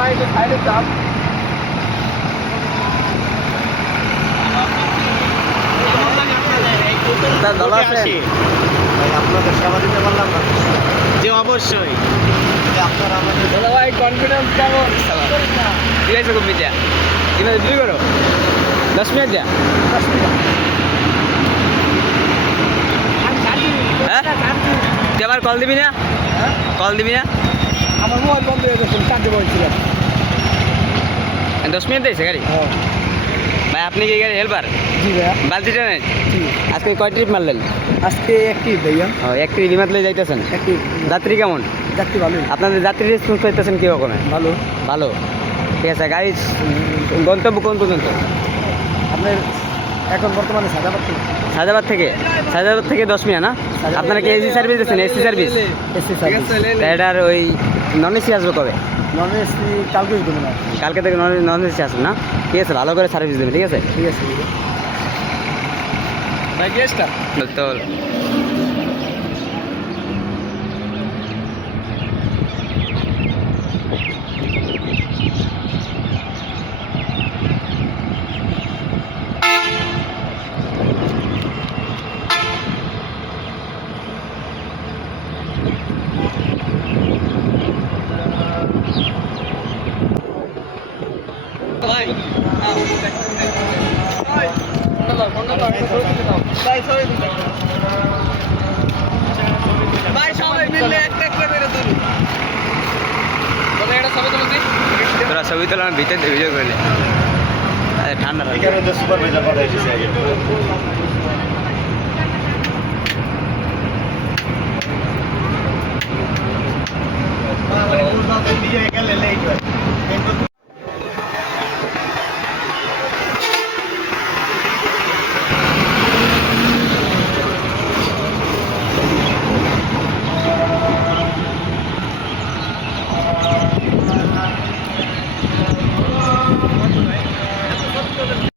ভাই একটু সাইডে চাপ। স্যার ভালো আছেন? ভাই আপনাদের সেবা দিতে পারলাম না। জি অবশ্যই। আপনারা আমাদের দাদা ভাই কনফিডেন্স কেমন? ঠিক আছে কবি দিয়া এবার দুই করো 10 মিনিট দিয়া হ্যাঁ তুই আবার কল দিবি না? কল দিবি না? আমার মোবাইল বন্ধ হয়ে গেছে, কাঁদতে বলছিলাম। 10 মিনিট দিয়েছে গাড়ি ভাই আপনি কি গাড়ি হেল্পার জি ভাইয়া। বালতিটা নেন জি। আজকে কয় ট্রিপ মারলেন? আজকে একটি ভাইয়া, ও এক ট্রিপ বিমাতলে যাইতেছেন একটি যাত্রী কেমন? যাত্রী ভালোই। আপনাদের যাত্রী রেসপন্স করতেছেন কি রকম? ভালো। ভালো ঠিক আছে গাড়ি গন্তব্য কোন পর্যন্ত? আপনার এখন বর্তমানে সাজাবাদ থেকে 10 মিনিট না? আপনারা কি এসি সার্ভিস দিচ্ছেন? AC service AC service. এটার ওই নন এসি আসবে কবে? নন এসি কালকে দেবো না। কালকে থেকে নন এসি আসবে না? ঠিক আছে ভালো করে সার্ভিস দেবে ঠিক আছে ঠিক আছে ভাই, গেস্টটা তো ভাই ভাই সবাই মিলে একটা একটা করে তুলি। বলে এটা সবাই তুলে দিই। তোরা ছবি তোলা ভিতরে ভিডিও করলে ঠান্ডা লাগে এখানে তো সুপারভাইজার কথা এসেছে আগে। দিয়ে